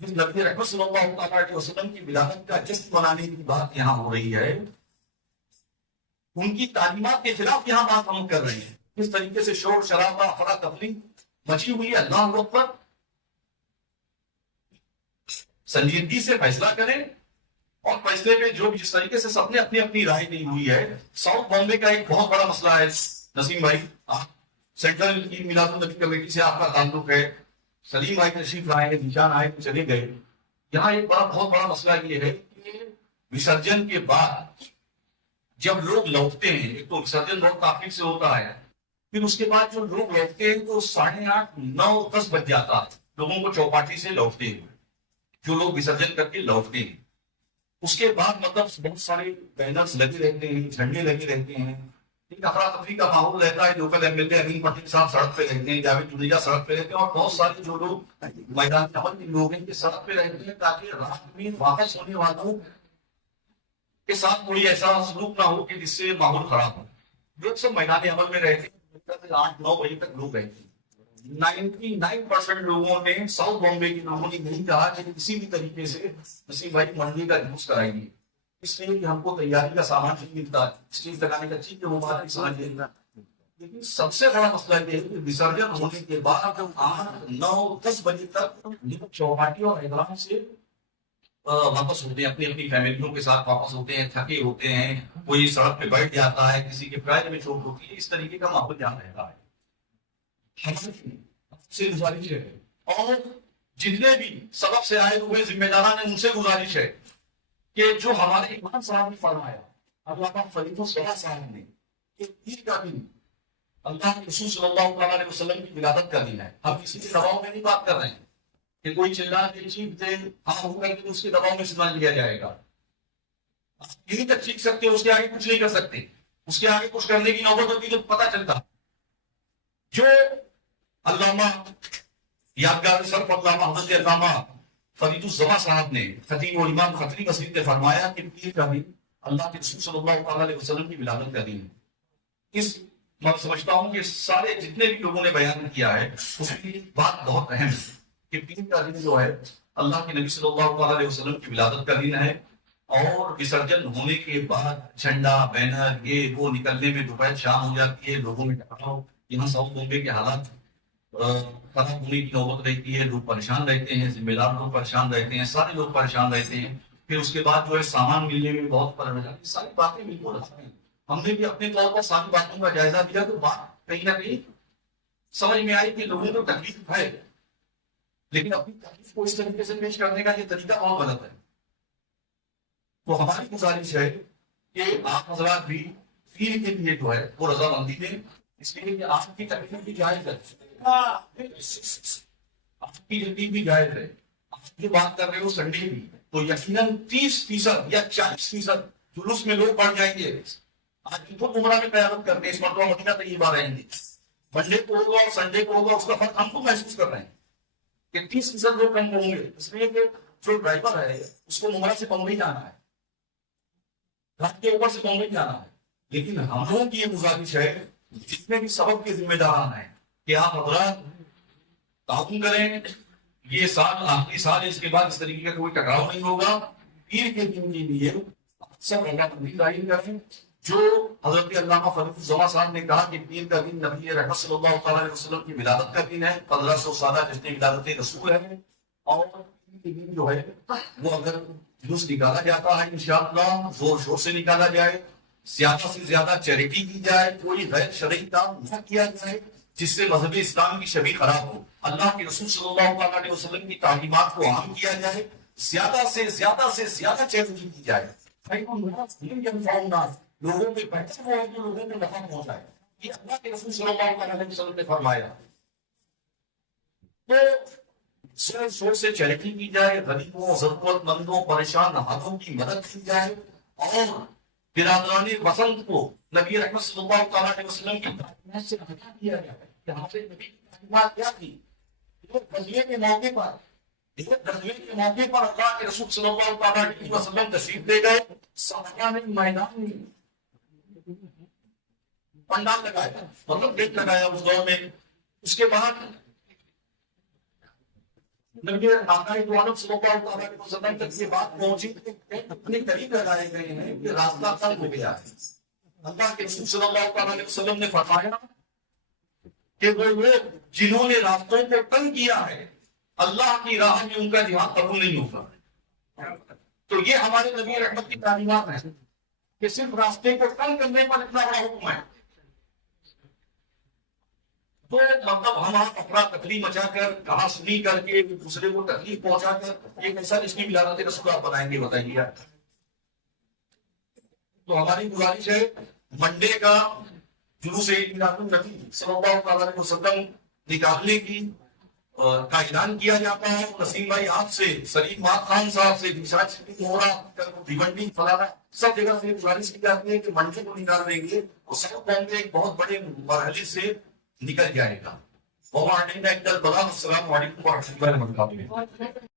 جس نبی رحمت صلی اللہ علیہ وسلم کی ولادت کا جشن منانے کی بات یہاں ہو رہی ہے، ان کی تعلیمات کے خلاف یہاں بات ہم کر رہے ہیں. اس طریقے سے شور شرابہ افراتفری مچی ہوئی ہے. اللہ اکبر. سنجیدگی سے فیصلہ کریں اور فیصلے میں جو جس طریقے سے سب نے اپنی اپنی رائے دی ہوئی ہے. ساؤتھ بامبے کا ایک بہت بڑا مسئلہ ہے. نسیم بھائی، سینٹرل میلاد النبی کمیٹی سے آپ کا تعلق ہے. سلیم بھائی تشریف لائے ہیں، نشان آئے تو چلے گئے. یہاں ایک بہت بڑا مسئلہ یہ ہے کہ وسرجن کے بعد جب لوگ لوٹتے ہیں، ایک تو وسرجن بہت تاخیر سے ہوتا ہے، پھر اس کے بعد جو لوگ لوٹتے ہیں تو 8:30 9 10 بج جاتا ہے لوگوں کو چوپاٹی سے لوٹتے ہیں، جو لوگ وسرجن کر کے لوٹتے ہیں. اس کے بعد مطلب بہت سارے بینرز لگے رہتے ہیں، جھنڈے لگے رہتے ہیں، ایک افراتفری کا ماحول رہتا ہے. لوکل ایم ایل اے امین پٹیل صاحب سڑک پہ رہتے ہیں، جاوید جنیجا سڑک پہ رہتے ہیں، اور بہت سارے جو لوگ میدان عمل کے لوگ ہیں کہ سڑک پہ رہتے ہیں تاکہ رات میں واپس ہونے والوں کے ساتھ کوئی ایسا سلوک نہ ہو کہ جس سے ماحول خراب ہو. لوگ سب میدان عمل میں رہتے ہیں. 8 9 بجے تک لوگ رہتے ہیں. 99% لوگوں نے ساؤتھ بامبے کے لوگوں نے نہیں کہا کہ کسی بھی طریقے سے نسیم بھائی منڈی کا جلوس کرائیے، اس لیے کہ ہم کو تیاری کا سامان نہیں ملتا، اسٹیج لگانے کا چیز وہ بات سمجھ لیں گا. لیکن سب سے بڑا مسئلہ یہ ہے کہ وسرجن ہونے کے بعد 8 9 10 بجے تک چوپاٹی اور احترام سے واپس ہوتے ہیں، اپنی اپنی فیملیوں کے ساتھ واپس ہوتے ہیں، تھکے ہوتے ہیں. کوئی سڑک پہ بیٹھ جاتا ہے، کسی کے پیر میں چوٹ ہوتی ہے. اس طریقے کا ماحول جہاں رہتا ہے. سے گزارش ہے اور جتنے بھی سبق سے آئے ہوئے ذمہ داران ہیں ان سے گزارش ہے کہ جو ہمارے امام صاحب نے فرمایا، علامہ فرید الصلاح صاحب نے، کہ عید کا دن اللہ کے رسول صلی اللہ علیہ وسلم کی ولادت کا دن ہے. ہم کسی کے دباؤ میں نہیں بات کر رہے ہیں کہ کوئی چلا کے چیخ دے ہاں ہوگا کہ اس کے دباؤ میں سنا لیا جائے گا. یہی تک چیخ سکتے، اس کے آگے کچھ نہیں کر سکتے. اس کے آگے کچھ کرنے کی نوبت ہوتی تو پتہ چلتا. جو علامہ یادگار صرف علامہ حضرت علامہ فرید الزما صاحب نے، خطیب و امام خطری مسجد نے فرمایا کہ پیر کا دن اللہ کے رسول صلی اللہ علیہ وسلم کی ولادت کا دن ہے. اس میں سمجھتا ہوں کہ سارے جتنے بھی لوگوں نے بیان کیا ہے اس کی بات بہت اہم ہے کہ پیر کا دن جو ہے اللہ کے نبی صلی اللہ علیہ وسلم کی ولادت کا دن ہے. اور وسرجن ہونے کے بعد جھنڈا بینر یہ وہ نکلنے میں دوپہر شام ہو جاتی ہے، لوگوں میں ٹکراؤ. یہاں ساؤتھ بامبے کے حالات خراب ہونے کی نوبت رہتی ہے، لوگ پریشان رہتے ہیں، ذمہ دار لوگ پریشان رہتے ہیں، سارے لوگ پریشان رہتے ہیں. پھر اس کے بعد جو ہے سامان ملنے میں بہت پریشان رہتی ہے. ساری باتیں بالکل رہتی ہیں. ہم نے بھی اپنے طور پر ساری باتوں کا جائزہ لیا تو بات کہیں نہ کہیں سمجھ میں آئی کہ لوگوں کو تکلیف ہے، لیکن اپنی تکلیف کو اس طریقے سے پیش کرنے کا یہ طریقہ بہت غلط ہے. تو ہماری گزارش ہے کہ آپ حضرات بھی پیر کے لیے جو ہے وہ رضامندی دیں، اس لیے کہ آپ کی تکلیف بھی جائز ہے، آپ کی تکلیف بھی جائز ہے. آپ جو بات کر رہے ہو سنڈے کی تو یقیناً 30% یا 40% جلوس میں لوگ بڑھ جائیں گے. آج بالکل عمرہ میں قیادت کرتے ہیں، اس مرتبہ مدینہ طیبہ رہیں گے. منڈے کو ہوگا اور سنڈے کو ہوگا، اس کا فرق ہم کو محسوس کر رہے ہیں کہ 30% لوگ کم ہوں گے، اس لیے کہ جو ڈرائیور ہے اس کو عمرہ سے بمبئی جانا ہے، رات کے اوپر سے بمبئی جانا ہے. لیکن ہم لوگوں کی یہ گزارش ہے جتنے بھی سبق کے ذمہ داران ہیں کہ آپ حضرات تعاون کریں. یہ سال آخری سال ہے، اس کے بعد اس طریقے کا کوئی ٹکراؤ نہیں ہوگا. پیر کے دن کے لیے سب اللہ تبدیل ظاہر کریں. جو حضرت علامہ فرید الزما صاحب نے کہا کہ پیر کا دن نبی رحمت صلی اللہ علیہ وسلم کی ولادت کا دن ہے، 1500 سالہ جس نے ولادت رسول ہے. اور پیر کے دن جو ہے وہ اگر جلوس نکالا جاتا ہے انشاءاللہ زور شور سے نکالا جائے، زیادہ سے زیادہ چیریٹی کی جائے، کوئی غیر شرعی کام نہ کیا جائے جس سے مذہب اسلام کی شبیہ خراب ہو، اللہ کے رسول صلی اللہ علیہ وسلم کی تعلیمات کو عام کیا جائے، زیادہ سے زیادہ چیریٹی کی جائے. لوگوں کے بہتر ہو کہ لوگوں کو نفع پہنچائے، یہ اللہ کے رسول صلی اللہ علیہ وسلم نے فرمایا. تو زور شور سے چیریٹی کی جائے، غریبوں ضرورت مندوں پریشان حالوں کی مدد کی جائے، اور برادران وسنت کو نبی رحمت صلی اللہ علیہ وسلم کی تعلیمات سے آگاہ کیا جائے کہ ہمارے نبی کی تعلیمات کیا تھی. غزوے کے موقع پر اللہ کے رسول صلی اللہ علیہ وسلم تشریف لے گئے، صحابہ نے میدان میں پنڈال لگایا، مطلب گیٹ لگایا اس دور میں. اس کے بعد نبی آقا دو عالم صلی اللہ علیہ وسلم تک یہ بات پہنچی کہ اتنے قریب لگائے گئے ہیں کہ راستہ تنگ ہو گیا ہے. اللہ کے رسول صلی اللہ علیہ وسلم نے فرمایا کہ وہ لوگ جنہوں نے راستوں کو تنگ کیا ہے اللہ کی راہ میں ان کا جہاد قبول نہیں ہوگا. تو یہ ہمارے نبی رحمت کی تعلیمات ہیں کہ صرف راستے کو تنگ کرنے پر اتنا بڑا حکم ہے. تو مطلب ہم افراتفری مچا کر کہاں سنی کر کے دوسرے کو تکلیف پہنچا کر ایک ایسا اس کی ولادت رسول آپ بنائیں گے بتائیے. تو ہماری گزارش ہے منڈے کا جلوس میلاد النبی صلی اللہ علیہ وسلم نکالنے کی کا اعلان کیا جاتا ہے. نسیم بھائی آپ سے، سلیم ماہ خان صاحب سے، بھیونڈی فلانا سب جگہ سے گزارش کی جاتی ہے کہ منڈے کو نکال دیں گے اور سب قوم کے ایک بہت بڑے مرحلے سے نکل جائے گا. السلام علیکم ورحمۃ اللہ وبرکاتہ.